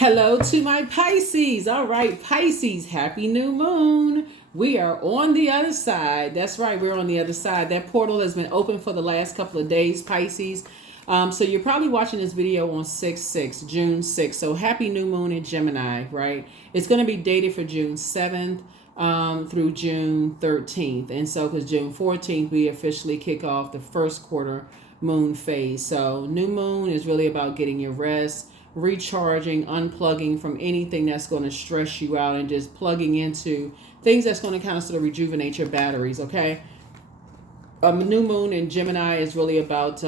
Hello to my Pisces. All right, Pisces, happy new moon. We are on the other side. That's right, we're on the other side. That portal has been open for the last couple of days, Pisces. So you're probably watching this video on 6/6, June 6th. So happy new moon in Gemini, right? It's going to be dated for June 7th through June 13th. And so because June 14th, we officially kick off the first quarter moon phase. So new moon is really about getting your rest, recharging, unplugging from anything that's going to stress you out and just plugging into things that's going to kind of sort of rejuvenate your batteries, okay? New moon in Gemini is really about,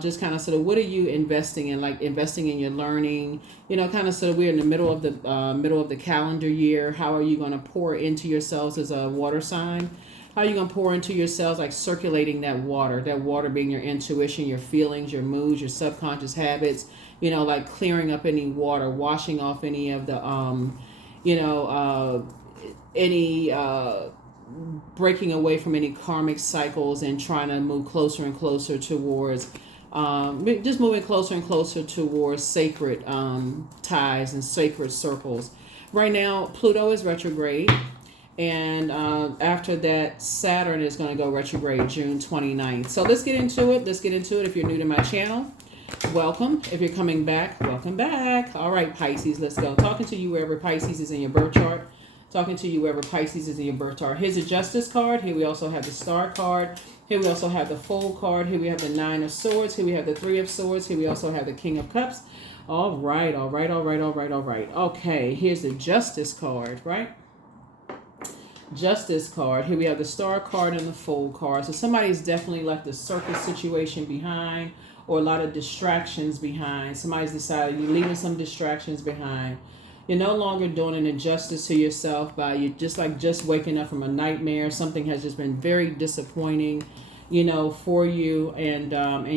just kind of sort of what are you investing in, like investing in your learning, kind of sort of we're in the middle of the calendar year. How are you going to pour into yourselves as a water sign? How are you going to pour into yourselves, like circulating that water being your intuition, your feelings, your moods, your subconscious habits, like clearing up any water, washing off any of the, any breaking away from any karmic cycles and trying to move closer and closer towards just moving closer and closer towards sacred ties and sacred circles. Right now, Pluto is retrograde. And after that, Saturn is going to go retrograde June 29th. So let's get into it. If you're new to my channel, welcome. If you're coming back, welcome back. All right, Pisces, let's go. Talking to you wherever Pisces is in your birth chart. Here's a Justice card. Here we also have the Star card. Here we also have the Fool card. Here we have the Nine of Swords. Here we have the Three of Swords. Here we also have the King of Cups. All right. Okay, here's the Justice card, right? Justice card. Here we have the Star card and the Fool card. So somebody's definitely left a circus situation behind or a lot of distractions behind. Somebody's decided you're leaving some distractions behind. You're no longer doing an injustice to yourself by you just waking up from a nightmare. Something has just been very disappointing, for you, and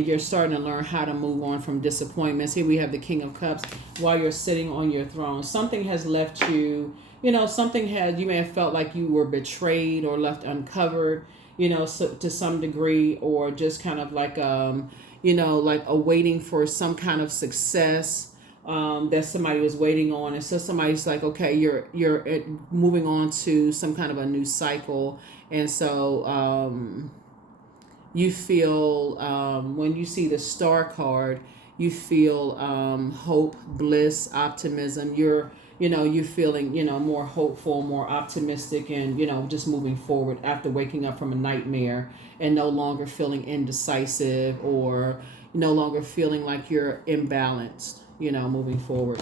you're starting to learn how to move on from disappointments. Here we have the King of Cups while you're sitting on your throne. Something has left you. You may have felt like you were betrayed or left uncovered, to some degree, or just kind of like, like awaiting for some kind of success that somebody was waiting on. And so somebody's like, okay, you're moving on to some kind of a new cycle. And so you feel, when you see the Star card, you feel hope, bliss, optimism. You're feeling, more hopeful, more optimistic, and, just moving forward after waking up from a nightmare and no longer feeling indecisive or no longer feeling like you're imbalanced, moving forward.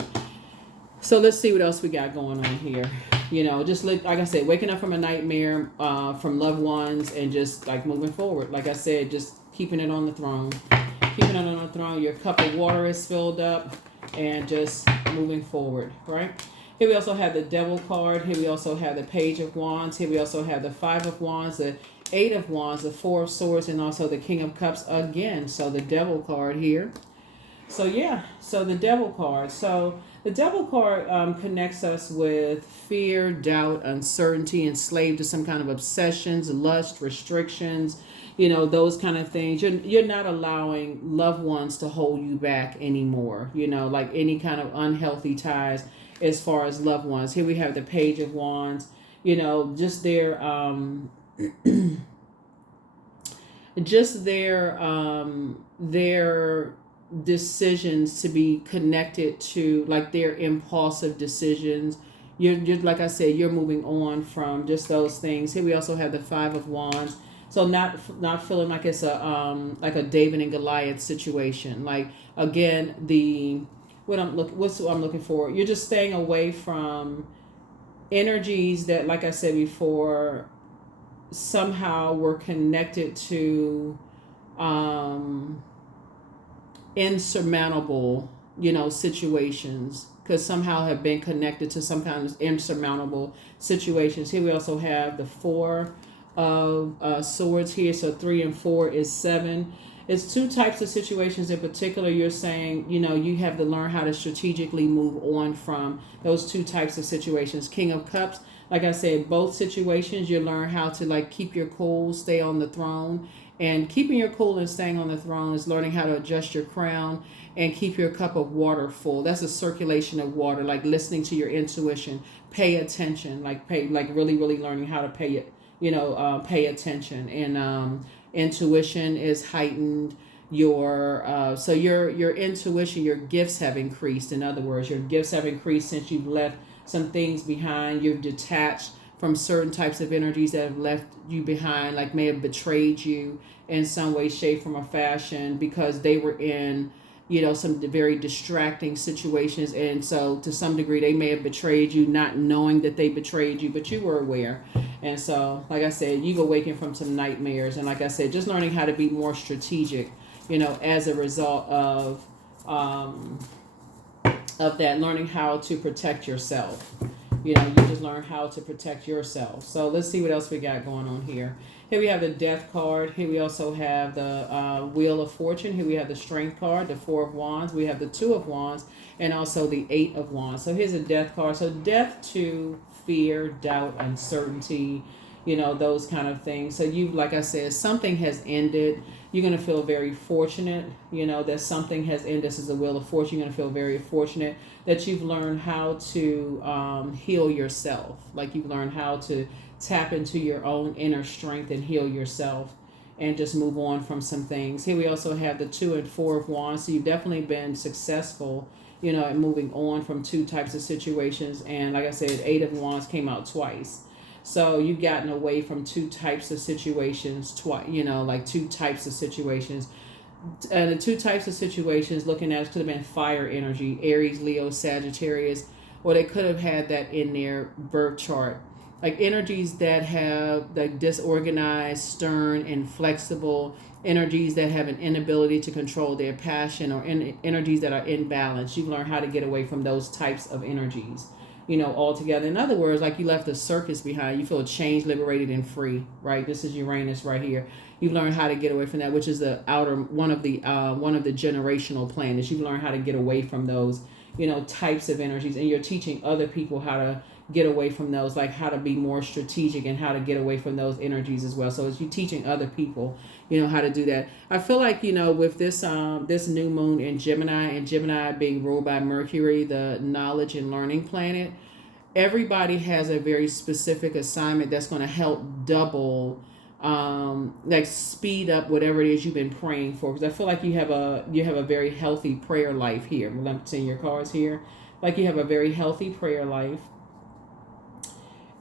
So let's see what else we got going on here. Just like I said, waking up from a nightmare from loved ones and just like moving forward. Like I said, just keeping it on the throne. Your cup of water is filled up and just moving forward, right? Here we also have the Devil card. Here we also have the Page of Wands. Here we also have the Five of Wands, the Eight of Wands, the Four of Swords, and also the King of Cups again. So the Devil card here. So the Devil card. So the Devil card connects us with fear, doubt, uncertainty, enslaved to some kind of obsessions, lust, restrictions, those kind of things. You're not allowing loved ones to hold you back anymore, like any kind of unhealthy ties as far as loved ones. Here we have the Page of Wands, just their decisions to be connected to like their impulsive decisions. You're like I said, you're moving on from just those things. Here we also have the Five of Wands. So not feeling like it's a David and Goliath situation. Like again, what I'm looking for. You're just staying away from energies that, like I said before, somehow were connected to insurmountable, situations, because somehow have been connected to some kind of insurmountable situations. Here we also have the Four of Swords here. So 3 and 4 is 7. It's two types of situations in particular. You're saying, you have to learn how to strategically move on from those two types of situations. King of Cups, like I said, both situations, you learn how to like keep your cool, stay on the throne, And keeping your cool and staying on the throne is learning how to adjust your crown and keep your cup of water full. That's a circulation of water, like listening to your intuition. Pay attention, like really, really learning how to pay it, pay attention. And intuition is heightened. Your intuition, your gifts have increased. In other words, your gifts have increased since you've left some things behind. You've detached from certain types of energies that have left you behind, like may have betrayed you in some way, shape, form, or fashion because they were in, some very distracting situations. And so to some degree, they may have betrayed you, not knowing that they betrayed you, but you were aware. And so, like I said, you've awakened from some nightmares. And like I said, just learning how to be more strategic, as a result of that, learning how to protect yourself. You just learn how to protect yourself. So let's see what else we got going on here. Here we have the Death card. Here we also have the Wheel of Fortune. Here we have the Strength card, the Four of Wands. We have the Two of Wands, and also the Eight of Wands. So here's a Death card. So death to fear, doubt, uncertainty, those kind of things. So like I said, something has ended. You're going to feel very fortunate, that something has ended. This is the Wheel of Fortune. You're going to feel very fortunate that you've learned how to heal yourself. Like you've learned how to tap into your own inner strength and heal yourself and just move on from some things. Here we also have the Two and Four of Wands. So you've definitely been successful, at moving on from two types of situations. And like I said, Eight of Wands came out twice. So you've gotten away from two types of situations twice, like two types of situations. And the two types of situations looking at could have been fire energy, Aries, Leo, Sagittarius, or they could have had that in their birth chart. Like energies that have like disorganized, stern, inflexible, energies that have an inability to control their passion, or energies that are imbalanced. You've learned how to get away from those types of energies. Altogether. In other words, like you left the circus behind. You feel changed, liberated, and free, right? This is Uranus right here. You've learned how to get away from that, which is the outer one of the generational planets. You've learned how to get away from those, types of energies, and you're teaching other people how to get away from those, like how to be more strategic and how to get away from those energies as well. So as you're teaching other people, how to do that. I feel like, with this new moon in Gemini, and Gemini being ruled by Mercury, the knowledge and learning planet, everybody has a very specific assignment that's going to help double, like speed up whatever it is you've been praying for. Because I feel like you have a very healthy prayer life here. I'm seeing your cards here. Like you have a very healthy prayer life.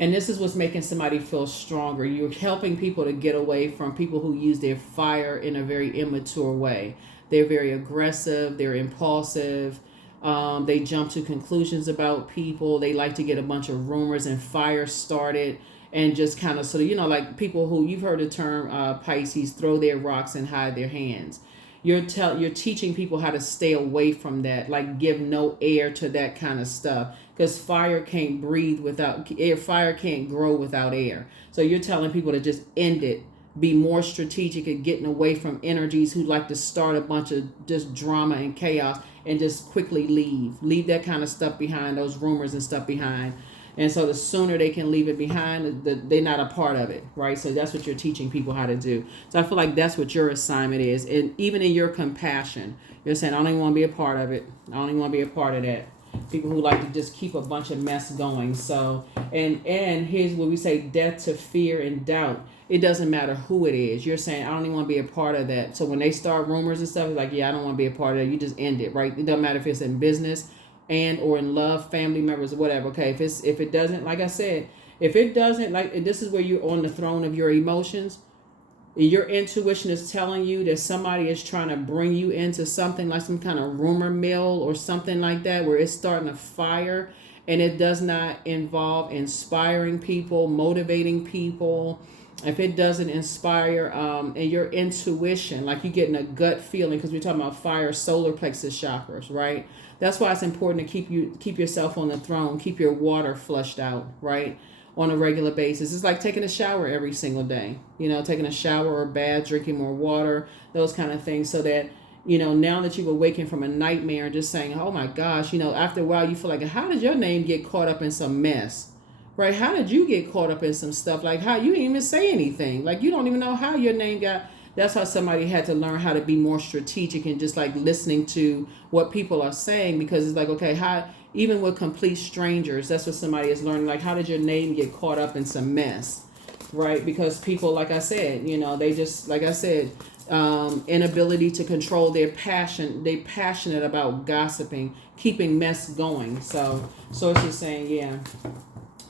And this is what's making somebody feel stronger. You're helping people to get away from people who use their fire in a very immature way. They're very aggressive. They're impulsive. They jump to conclusions about people. They like to get a bunch of rumors and fire started. And just kind of like people who, you've heard the term Pisces, throw their rocks and hide their hands. You're teaching people how to stay away from that, like give no air to that kind of stuff, because fire can't breathe without air. Fire can't grow without air. So you're telling people to just end it, be more strategic at getting away from energies who like to start a bunch of just drama and chaos and just quickly leave that kind of stuff behind, those rumors and stuff behind. And so the sooner they can leave it behind, they're not a part of it, right? So that's what you're teaching people how to do. So I feel like that's what your assignment is. And even in your compassion, you're saying, I don't even want to be a part of it. I don't even want to be a part of that. People who like to just keep a bunch of mess going. So, and here's what we say, death to fear and doubt. It doesn't matter who it is. You're saying, I don't even want to be a part of that. So when they start rumors and stuff, it's like, yeah, I don't want to be a part of that. You just end it, right? It doesn't matter if it's in business and or in love, family members, or whatever. Okay, if it doesn't, like I said, if it doesn't, like, this is where you're on the throne of your emotions. Your intuition is telling you that somebody is trying to bring you into something like some kind of rumor mill or something like that, where it's starting a fire, and it does not involve inspiring people, motivating people. If it doesn't inspire and your intuition, like you're getting a gut feeling, because we're talking about fire, solar plexus chakras, right? That's why it's important to keep yourself on the throne, keep your water flushed out, right? On a regular basis. It's like taking a shower every single day, taking a shower or bath, drinking more water, those kind of things, so that, now that you've awakened from a nightmare and just saying, oh my gosh, after a while you feel like, how did your name get caught up in some mess? Right? How did you get caught up in some stuff? Like, how you didn't even say anything? Like, you don't even know how your name got that's how somebody had to learn how to be more strategic and just like listening to what people are saying, because it's like, okay, how, even with complete strangers, that's what somebody is learning. Like, how did your name get caught up in some mess, right? Because people, like I said, they just, like I said, inability to control their passion. They passionate about gossiping, keeping mess going. So it's just saying, yeah,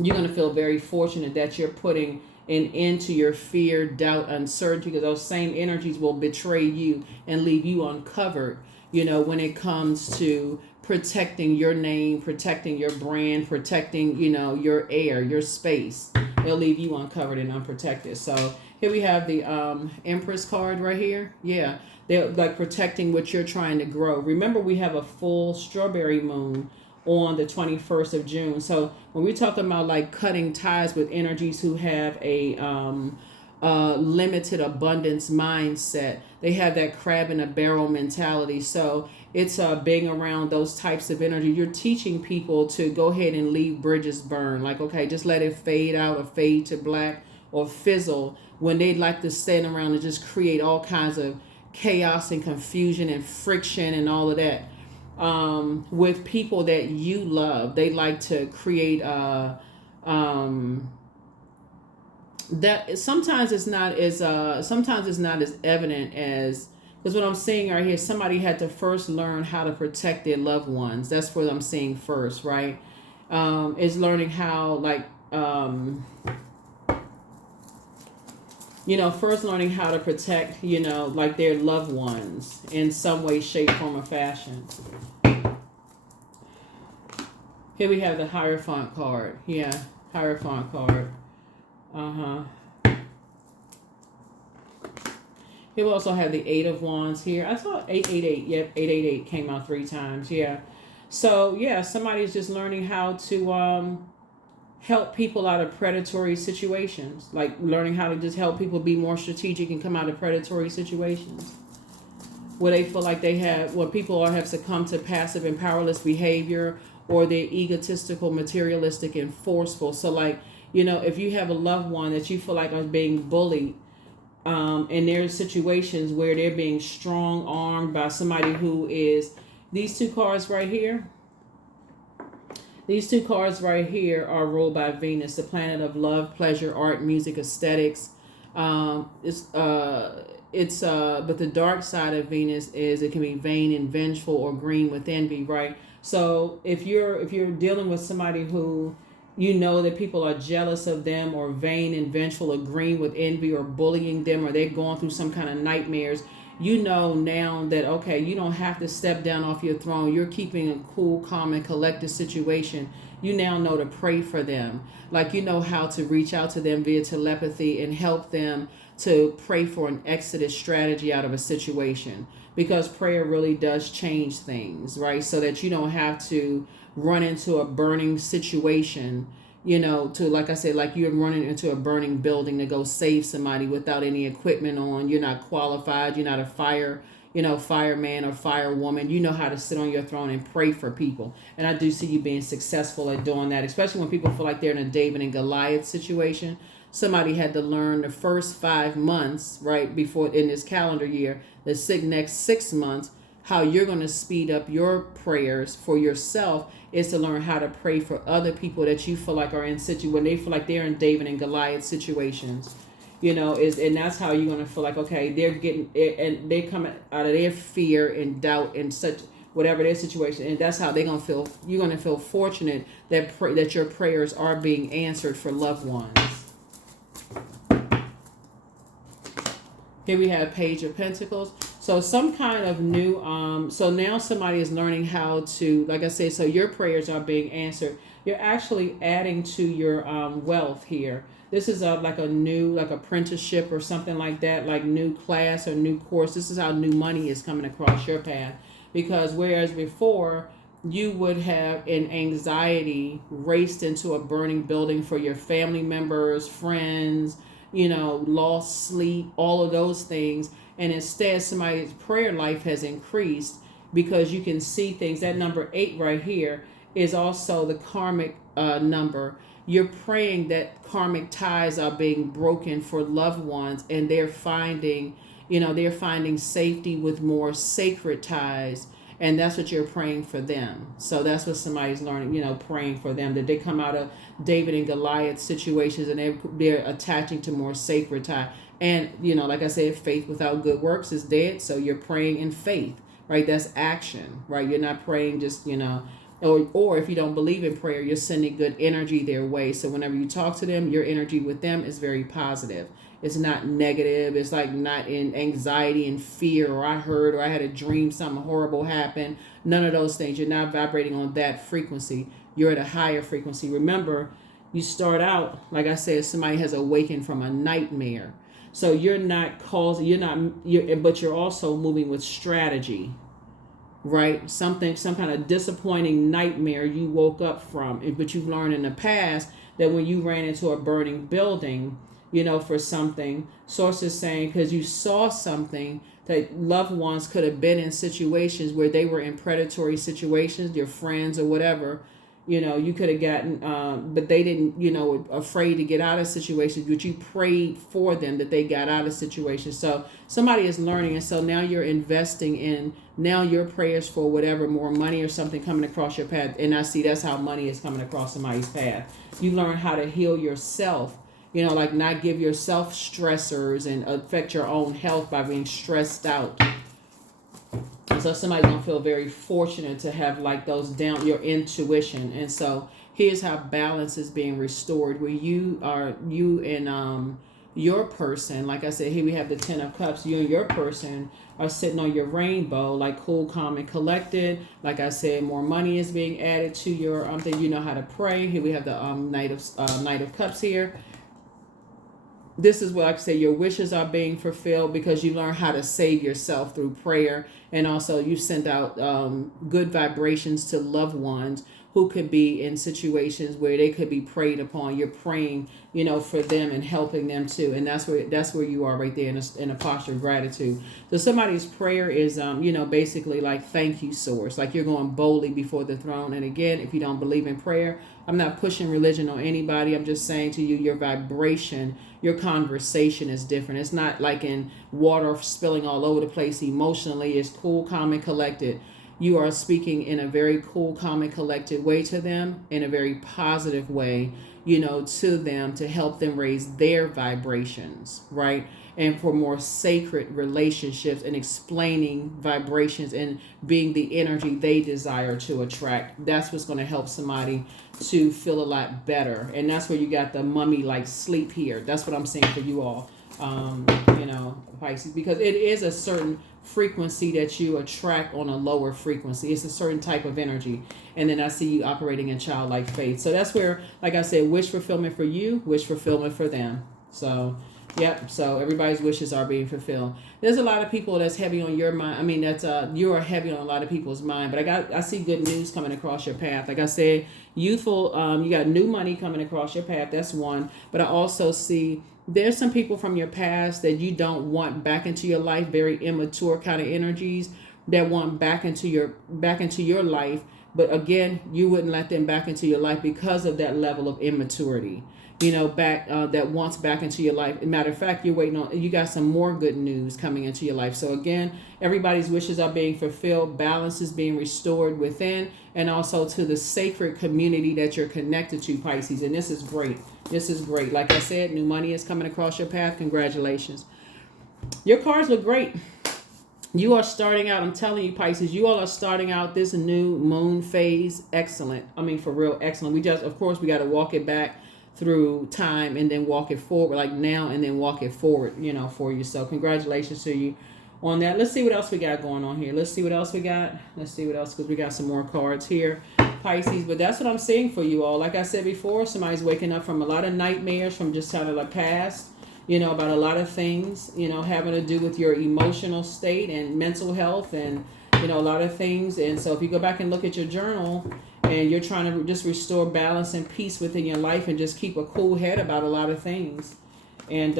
you're going to feel very fortunate that you're putting an end to your fear, doubt, uncertainty, because those same energies will betray you and leave you uncovered, when it comes to protecting your name, protecting your brand, protecting, your air, your space. They'll leave you uncovered and unprotected. So here we have the Empress card right here. Yeah, they're like protecting what you're trying to grow. Remember, we have a full strawberry moon on the 21st of June. So when we're talking about like cutting ties with energies who have a limited abundance mindset, they have that crab in a barrel mentality. So it's being around those types of energy. You're teaching people to go ahead and leave bridges burn. Like, okay, just let it fade out or fade to black or fizzle, when they'd like to stand around and just create all kinds of chaos and confusion and friction and all of that. With people that you love, they like to create that sometimes it's not as evident as, because what I'm seeing right here, somebody had to first learn how to protect their loved ones. That's what I'm seeing first, right? Is learning how, like, first learning how to protect, like their loved ones in some way, shape, form, or fashion. Here we have the Hierophant card. Yeah, Hierophant card. Here we also have the Eight of Wands here. I thought 888. Yep, 888 came out 3 times. Yeah. So, yeah, somebody's just learning how to help people out of predatory situations. Like learning how to just help people be more strategic and come out of predatory situations where they feel like where people have succumbed to passive and powerless behavior, or they're egotistical, materialistic, and forceful. So like, if you have a loved one that you feel like are being bullied, and there's situations where they're being strong armed by somebody who is, these two cards right here are ruled by Venus, the planet of love, pleasure, art, music, aesthetics. But the dark side of Venus is it can be vain and vengeful, or green with envy, right? So if you're dealing with somebody who that people are jealous of them, or vain and vengeful, or green with envy, or bullying them, or they're going through some kind of nightmares, now that, okay, you don't have to step down off your throne. You're keeping a cool, calm, and collected situation. You now know to pray for them. Like, how to reach out to them via telepathy and help them to pray for an exodus strategy out of a situation. Because prayer really does change things, right? So that you don't have to run into a burning situation, to, like I said, like you're running into a burning building to go save somebody without any equipment on. You're not qualified. You're not a fireman or firewoman. You know how to sit on your throne and pray for people. And I do see you being successful at doing that, especially when people feel like they're in a David and Goliath situation. Somebody had to learn the first 5 months, right, before in this calendar year, the next 6 months, how you're going to speed up your prayers for yourself is to learn how to pray for other people that you feel like are in when they feel like they're in David and Goliath situations. And that's how you're going to feel like, okay, they're coming out of their fear and doubt and such, whatever their situation, and that's how they're going to feel. You're going to feel fortunate that your prayers are being answered for loved ones. Here we have Page of Pentacles. So some kind of new, so now somebody is learning how to, like I said, so your prayers are being answered. You're actually adding to your wealth here. This is like a new, like apprenticeship or something like that, like new class or new course. This is how new money is coming across your path. Because whereas before you would have in anxiety raced into a burning building for your family members, friends, lost sleep, all of those things. And instead, somebody's prayer life has increased because you can see things. That number 8 right here is also the karmic number. You're praying that karmic ties are being broken for loved ones, and they're finding they're finding safety with more sacred ties, and that's what you're praying for them. So that's what somebody's learning, praying for them, that they come out of David and Goliath situations, and they're attaching to more sacred tie. And like I said, faith without good works is dead. So you're praying in faith, right? That's action, right? You're not praying just or if you don't believe in prayer, you're sending good energy their way. So whenever you talk to them, your energy with them is very positive. It's not negative. It's like not in anxiety and fear, or I heard, or I had a dream something horrible happened. None of those things. You're not vibrating on that frequency. You're at a higher frequency. Remember, you start out, like I said, somebody has awakened from a nightmare. So you're not but you're also moving with strategy, right? Some kind of disappointing nightmare you woke up from, but you've learned in the past that when you ran into a burning building, for something, source is saying, because you saw something, that loved ones could have been in situations where they were in predatory situations, your friends or whatever, you could have gotten, but they didn't, afraid to get out of situations, but you prayed for them that they got out of situations. So somebody is learning. And so now you're investing in now your prayers for whatever, more money or something coming across your path. And I see that's how money is coming across somebody's path. You learn how to heal yourself, like not give yourself stressors and affect your own health by being stressed out. So somebody's gonna feel very fortunate to have like those down, your intuition. And so here's how balance is being restored, where you and your person, like I said, here we have the 10 of Cups. You and your person are sitting on your rainbow, like cool, calm, and collected. Like I said, more money is being added to your thing. You know how to pray. Here we have the Knight of Cups here. This is what I say, your wishes are being fulfilled because you learn how to save yourself through prayer. And also you send out good vibrations to loved ones who could be in situations where they could be preyed upon. You're praying, for them and helping them too. And that's where you are right there in a posture of gratitude. So somebody's prayer is, basically like, thank you, source. Like you're going boldly before the throne. And again, if you don't believe in prayer, I'm not pushing religion on anybody. I'm just saying to you, your vibration, your conversation is different. It's not like in water spilling all over the place emotionally. It's cool, calm, and collected. You are speaking in a very cool, calm, and collected way to them, in a very positive way, to them, to help them raise their vibrations, right? And for more sacred relationships, and explaining vibrations and being the energy they desire to attract. That's what's going to help somebody to feel a lot better. And that's where you got the mummy like sleep here. That's what I'm saying for you all, Pisces, because it is a certain frequency that you attract on a lower frequency. It's a certain type of energy. And then I see you operating in childlike faith. So that's where, like I said, wish fulfillment for you, wish fulfillment for them. So yep. So everybody's wishes are being fulfilled. There's a lot of people that's heavy on your mind. I mean, you are heavy on a lot of people's mind. But I see good news coming across your path. Like I said, youthful. You got new money coming across your path. That's one. But I also see there's some people from your past that you don't want back into your life. Very immature kind of energies that want back into your life. But again, you wouldn't let them back into your life because of that level of immaturity. That wants back into your life. Matter of fact, you got some more good news coming into your life. So again, everybody's wishes are being fulfilled. Balance is being restored within, and also to the sacred community that you're connected to, Pisces. And this is great. This is great. Like I said, new money is coming across your path. Congratulations. Your cards look great. You are starting out, I'm telling you, Pisces, you all are starting out this new moon phase. Excellent. I mean, for real, excellent. Of course, we got to walk it back through time and then walk it forward, like now, and then walk it forward, for you. So congratulations to you on that. Let's see what else we got going on here. Let's see what else we got. Because we got some more cards here, Pisces. But that's what I'm seeing for you all. Like I said before, somebody's waking up from a lot of nightmares from just kind of the past, about a lot of things, having to do with your emotional state and mental health and, a lot of things. And so if you go back and look at your journal, and you're trying to just restore balance and peace within your life and just keep a cool head about a lot of things. And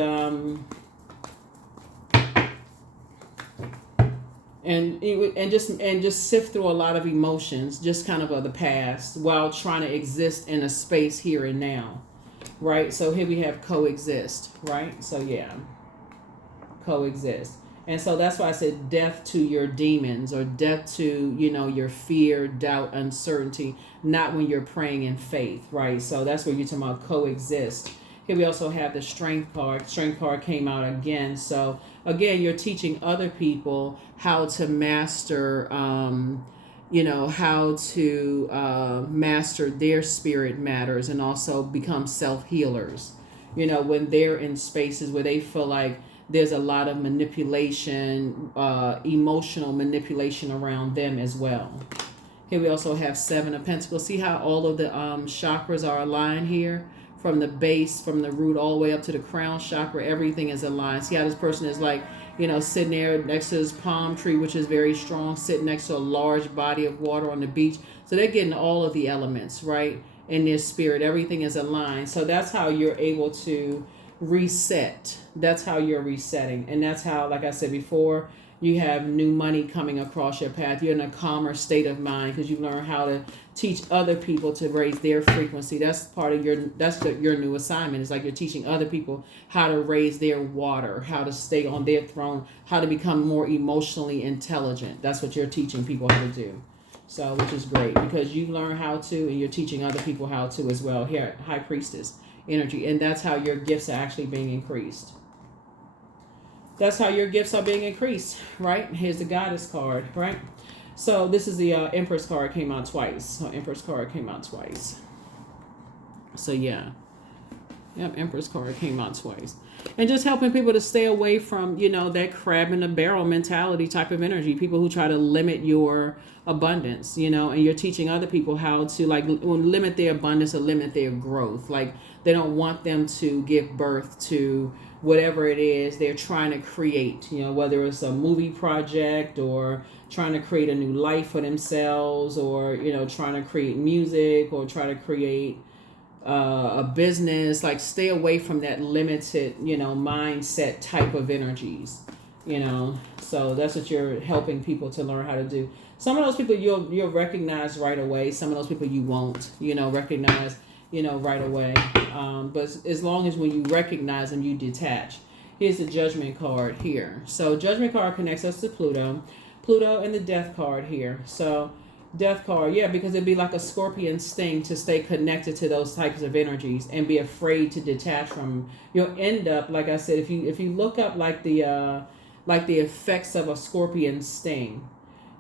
just sift through a lot of emotions, just kind of the past, while trying to exist in a space here and now. Right? So here we have coexist, right? So yeah, coexist. And so that's why I said death to your demons, or death to, your fear, doubt, uncertainty, not when you're praying in faith, right? So that's where you're talking about coexist. Here we also have the strength card. Strength card came out again. So again, you're teaching other people how to master, how to master their spirit matters, and also become self-healers. When they're in spaces where they feel like there's a lot of manipulation, emotional manipulation around them as well. Here we also have Seven of Pentacles. See how all of the chakras are aligned here? From the base, from the root, all the way up to the crown chakra, everything is aligned. See how this person is like, sitting there next to this palm tree, which is very strong, sitting next to a large body of water on the beach. So they're getting all of the elements, right? In their spirit, everything is aligned. So that's how you're able to reset. That's how you're resetting. And that's how, like I said before, you have new money coming across your path. You're in a calmer state of mind because you learn how to teach other people to raise their frequency. That's part of your new assignment. It's like you're teaching other people how to raise their water, how to stay on their throne, how to become more emotionally intelligent. That's what you're teaching people how to do. So, which is great because you learn how to, and you're teaching other people how to as well. Here, High Priestess energy, and that's how your gifts are actually being increased. That's how your gifts are being increased, right? Here's the Goddess card, right? So this is the Empress card, came out twice. So Empress card came out twice. So yeah. Yep, Empress card came out twice. And just helping people to stay away from, that crab in the barrel mentality type of energy. People who try to limit your abundance, and you're teaching other people how to limit their abundance or limit their growth. Like they don't want them to give birth to whatever it is they're trying to create, whether it's a movie project or trying to create a new life for themselves, or, trying to create music or try to create a business. Like stay away from that limited, mindset type of energies, so that's what you're helping people to learn how to do. Some of those people you'll recognize right away. Some of those people you won't, recognize, right away. But as long as when you recognize them, you detach. Here's the Judgment card here. So Judgment card connects us to Pluto and the Death card here. So Death card, yeah, because it'd be like a scorpion sting to stay connected to those types of energies and be afraid to detach from them. You'll end up, like I said, if you look up like the effects of a scorpion sting,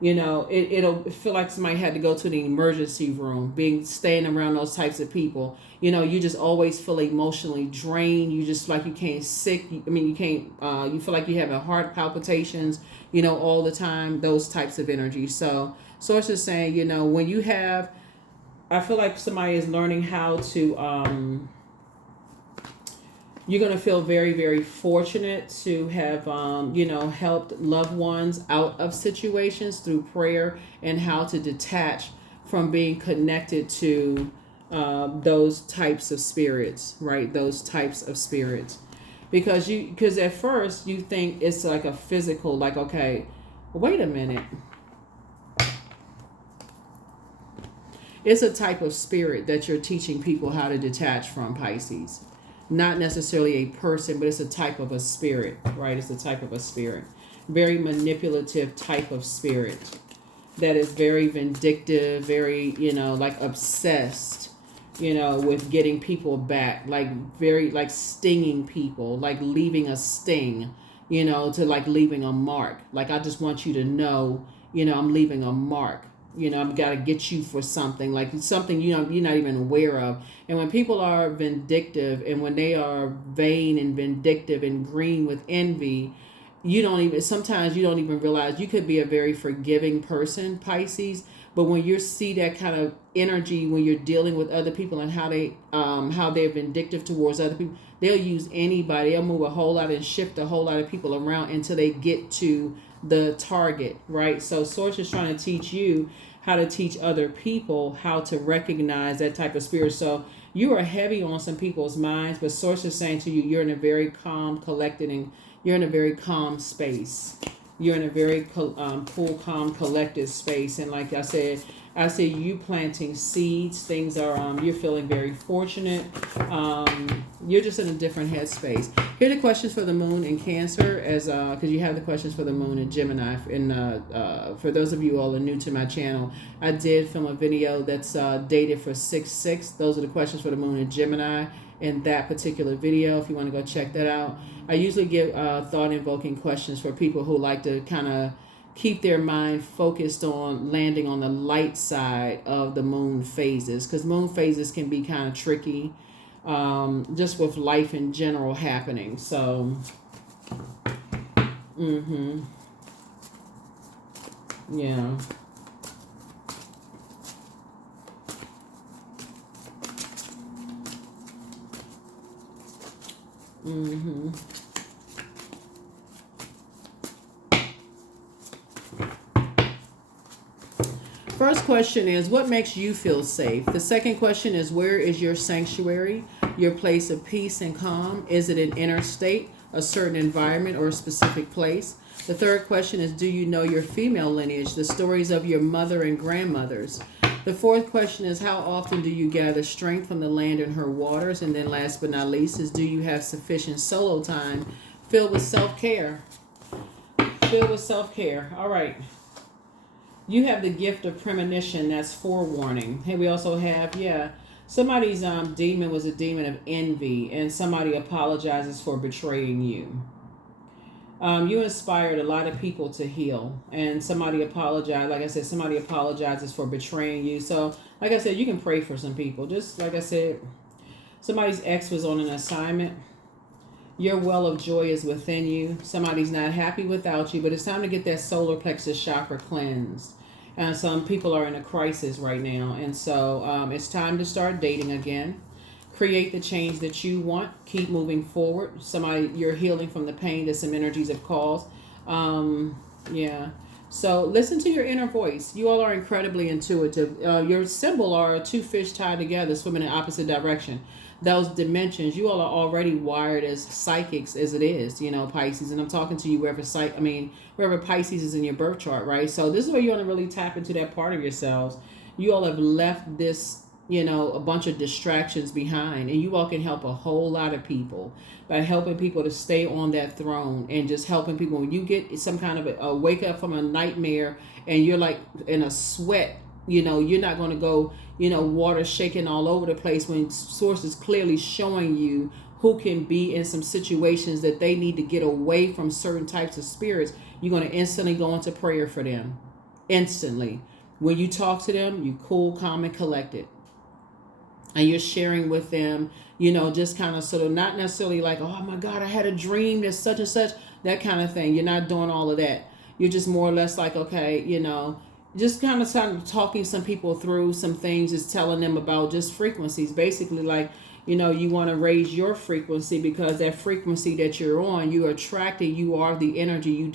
it'll feel like somebody had to go to the emergency room, staying around those types of people. You just always feel emotionally drained. You just like you can't sick. You can't. You feel like you having heart palpitations. All the time. Those types of energies. So Source is saying, when you have, I feel like somebody is learning how to. You're going to feel very, very fortunate to have, helped loved ones out of situations through prayer, and how to detach from being connected to those types of spirits, right? Those types of spirits. Because at first you think it's like a physical, like, okay, wait a minute. It's a type of spirit that you're teaching people how to detach from, Pisces. Not necessarily a person, but it's a type of a spirit, right? It's a type of a spirit. Very manipulative type of spirit that is very vindictive, very, obsessed, with getting people back, like very, like stinging people, like leaving a sting, to like leaving a mark. Like, I just want you to know, I'm leaving a mark. I've got to get you for something, like something you're not even aware of. And when people are vindictive, and when they are vain and vindictive and green with envy, sometimes you don't even realize you could be a very forgiving person, Pisces. But when you see that kind of energy, when you're dealing with other people and how they're vindictive towards other people, they'll use anybody. They'll move a whole lot and shift a whole lot of people around until they get to the target, right? So Source is trying to teach you how to teach other people how to recognize that type of spirit. So you are heavy on some people's minds, but Source is saying to you, you're in a very calm, collected, and you're in a very calm space. You're in a very cool, calm, collected space. And like I said, I see you planting seeds. Things are, you're feeling very fortunate. You're just in a different headspace. Here are the questions for the moon in Cancer, as because you have the questions for the moon in Gemini. And for those of you all are new to my channel, I did film a video that's dated for 6/6. Those are the questions for the moon in Gemini in that particular video. If you want to go check that out, I usually give thought-invoking questions for people who like to kind of keep their mind focused on landing on the light side of the moon phases, because moon phases can be kind of tricky, just with life in general happening. So, yeah. First question is, what makes you feel safe? The second question is, where is your sanctuary, your place of peace and calm? Is it an inner state, a certain environment, or a specific place? The third question is, do you know your female lineage, the stories of your mother and grandmothers? The fourth question is, how often do you gather strength from the land and her waters? And then last but not least is, do you have sufficient solo time filled with self-care? Filled with self-care. All right. You have the gift of premonition. That's forewarning. Hey, we also have, somebody's demon was a demon of envy, and somebody apologizes for betraying you. You inspired a lot of people to heal, and somebody apologized. Like I said, somebody apologizes for betraying you. So, like I said, you can pray for some people. Just like I said, somebody's ex was on an assignment. Your well of joy is within you. Somebody's not happy without you, but it's time to get that solar plexus chakra cleansed. And some people are in a crisis right now. And so it's time to start dating again. Create the change that you want. Keep moving forward. You're healing from the pain that some energies have caused. So listen to your inner voice. You all are incredibly intuitive. Your symbol are two fish tied together, swimming in opposite direction. Those dimensions, you all are already wired as psychics as it is, Pisces. And I'm talking to you wherever Pisces is in your birth chart, right? So this is where you want to really tap into that part of yourselves. You all have left this, a bunch of distractions behind, and you all can help a whole lot of people by helping people to stay on that throne, and just helping people when you get some kind of a wake up from a nightmare and you're like in a sweat, you're not going to go, water shaking all over the place, when source is clearly showing you who can be in some situations that they need to get away from certain types of spirits. You're going to instantly go into prayer for them. Instantly. When you talk to them, you cool, calm, and collected. And you're sharing with them, just kind of sort of not necessarily like, oh my God, I had a dream, there's such and such, that kind of thing. You're not doing all of that. You're just more or less like, okay, just kind of talking some people through some things, just telling them about just frequencies. Basically, like, you want to raise your frequency, because that frequency that you're on, you are attracting, you are the energy.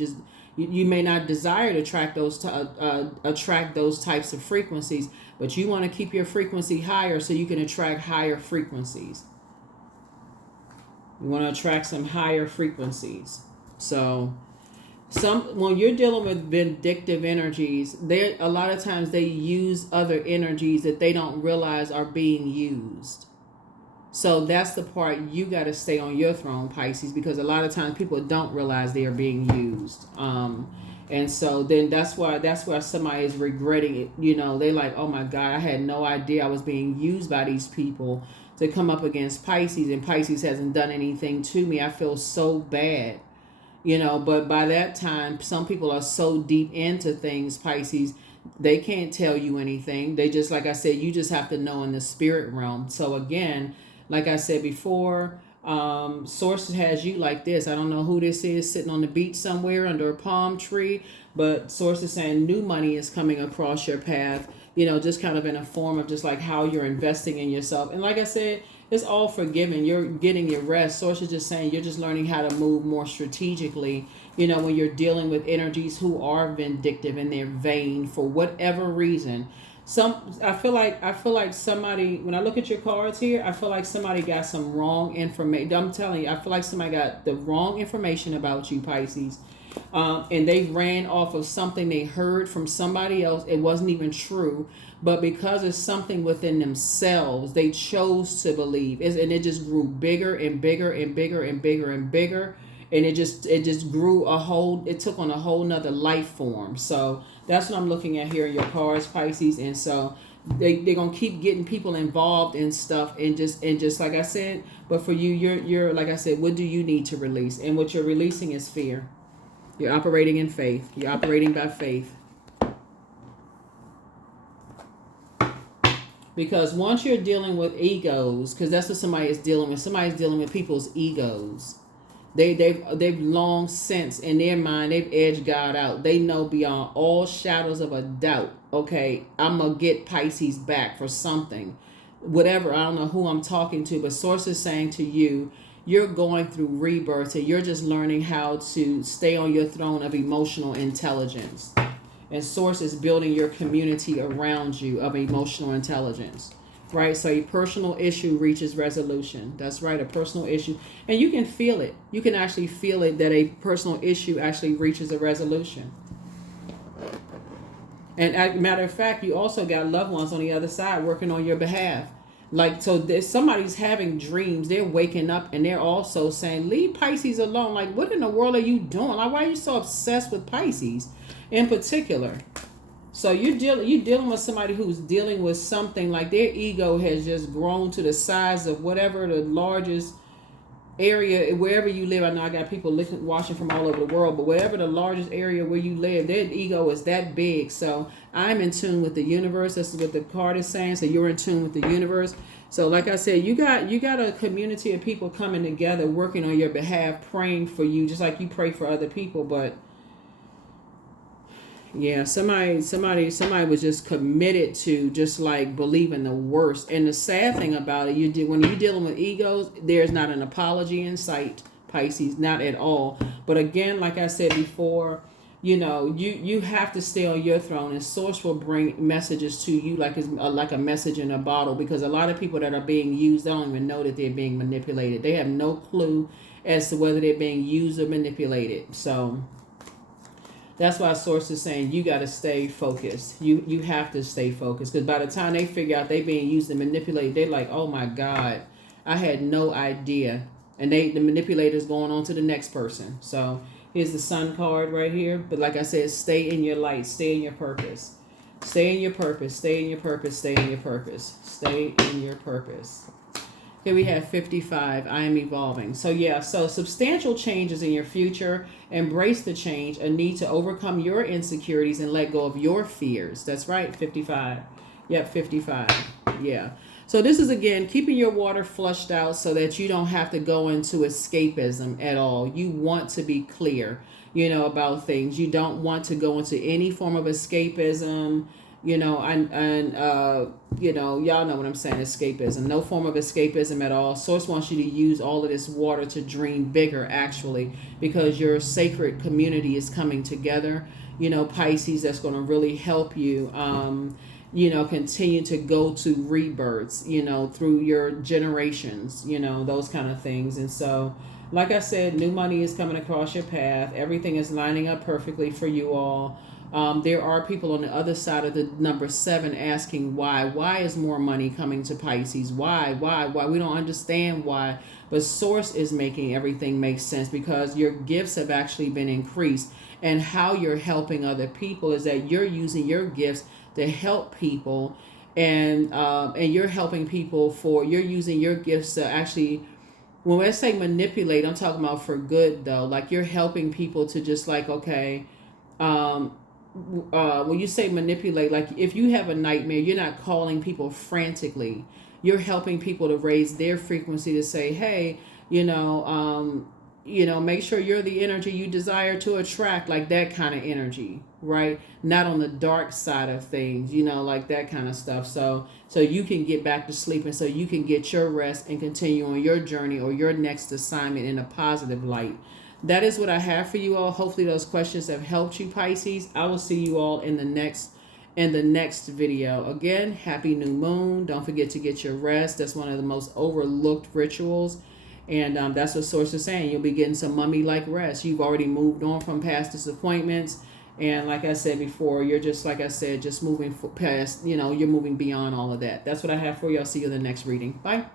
You may not desire to attract those types of frequencies, but you want to keep your frequency higher so you can attract higher frequencies. You want to attract some higher frequencies. So when you're dealing with vindictive energies, a lot of times they use other energies that they don't realize are being used. So that's the part you got to stay on your throne, Pisces, because a lot of times people don't realize they are being used. And so then that's why somebody is regretting it. They're like, oh my God, I had no idea I was being used by these people to come up against Pisces, and Pisces hasn't done anything to me. I feel so bad. But by that time, some people are so deep into things, Pisces, they can't tell you anything. They just, like I said, you just have to know in the spirit realm. So again, like I said before, Source has you like this. I don't know who this is sitting on the beach somewhere under a palm tree, but Source is saying new money is coming across your path, just kind of in a form of just like how you're investing in yourself. And like I said, it's all forgiven. You're getting your rest. Source is just saying you're just learning how to move more strategically, when you're dealing with energies who are vindictive and they're vain for whatever reason. I feel like somebody, when I look at your cards here, I feel like somebody got some wrong information. I'm telling you, I feel like somebody got the wrong information about you, Pisces. And they ran off of something they heard from somebody else. It wasn't even true, but because it's something within themselves, they chose to believe, and it just grew bigger and bigger and bigger and bigger and bigger, and it just grew it took on a whole nother life form. So that's what I'm looking at here in your cards, Pisces. And so they're gonna keep getting people involved in stuff, and just like I said, but for you, you're like I said, what do you need to release? And what you're releasing is fear. You're operating in faith. You're operating by faith. Because once you're dealing with egos, because that's what somebody is dealing with. Somebody's dealing with people's egos. They've long since in their mind, they've edged God out. They know beyond all shadows of a doubt, okay, I'm going to get Pisces back for something. Whatever, I don't know who I'm talking to, but Source is saying to you, you're going through rebirth, and you're just learning how to stay on your throne of emotional intelligence. And Source is building your community around you of emotional intelligence. Right? So a personal issue reaches resolution. That's right, a personal issue. And you can feel it. You can actually feel it, that a personal issue actually reaches a resolution. And as a matter of fact, you also got loved ones on the other side working on your behalf. Like, so somebody's having dreams. They're waking up and they're also saying, leave Pisces alone. Like, what in the world are you doing? Like, why are you so obsessed with Pisces in particular? So you're dealing with somebody who's dealing with something like their ego has just grown to the size of whatever the largest area, wherever you live. I know I got people watching from all over the world, but whatever the largest area where you live, their ego is that big. So I'm in tune with the universe. That's what the card is saying. So you're in tune with the universe. So like I said, you got a community of people coming together, working on your behalf, praying for you, just like you pray for other people. But yeah, somebody was just committed to just like believing the worst. And the sad thing about it, when you're dealing with egos, there's not an apology in sight, Pisces, not at all. But again, like I said before, you have to stay on your throne, and Source will bring messages to you like a message in a bottle. Because a lot of people that are being used, they don't even know that they're being manipulated. They have no clue as to whether they're being used or manipulated. So that's why Source is saying you got to stay focused. You have to stay focused, because by the time they figure out they being used and manipulated, they're like, oh my God, I had no idea. And the manipulator's going on to the next person. So here's the Sun card right here. But like I said, stay in your light. Stay in your purpose. Stay in your purpose. Stay in your purpose. Stay in your purpose. Stay in your purpose. Okay, we have 55. I am evolving. So yeah, so substantial changes in your future. Embrace the change. A need to overcome your insecurities and let go of your fears. That's right, 55. Yep, 55. Yeah. So this is, again, keeping your water flushed out so that you don't have to go into escapism at all. You want to be clear, about things. You don't want to go into any form of escapism. Y'all know what I'm saying, escapism. No form of escapism at all. Source wants you to use all of this water to dream bigger, actually, because your sacred community is coming together. Pisces, that's going to really help you, continue to go to rebirths, through your generations, those kind of things. And so, like I said, new money is coming across your path. Everything is lining up perfectly for you all. There are people on the other side of the number 7 asking why. Why is more money coming to Pisces? Why? We don't understand why. But Source is making everything make sense, because your gifts have actually been increased. And how you're helping other people is that you're using your gifts to help people. And you're helping people you're using your gifts to actually, when I say manipulate, I'm talking about for good, though. Like, you're helping people to just like, okay, when you say manipulate, like if you have a nightmare, you're not calling people frantically. You're helping people to raise their frequency to say, hey, make sure you're the energy you desire to attract, like that kind of energy, right? Not on the dark side of things, like that kind of stuff. So you can get back to sleep, and so you can get your rest and continue on your journey or your next assignment in a positive light. That is what I have for you all. Hopefully those questions have helped you, Pisces. I will see you all in the next video. Again, happy new moon. Don't forget to get your rest. That's one of the most overlooked rituals. And that's what source is saying. You'll be getting some mummy-like rest. You've already moved on from past disappointments. And like I said before, you're just, like I said, just moving past, you're moving beyond all of that. That's what I have for you. I'll see you in the next reading. Bye.